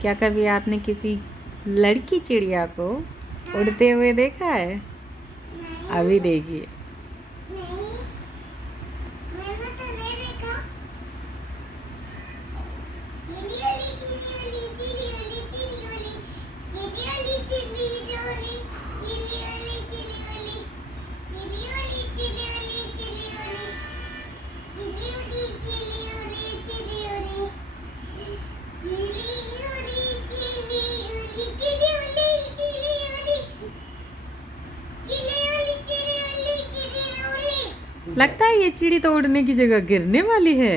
क्या कभी आपने किसी लड़की चिड़िया को उड़ते हुए देखा है? अभी देखिए। लगता है ये चिड़ी तो उड़ने की जगह गिरने वाली है।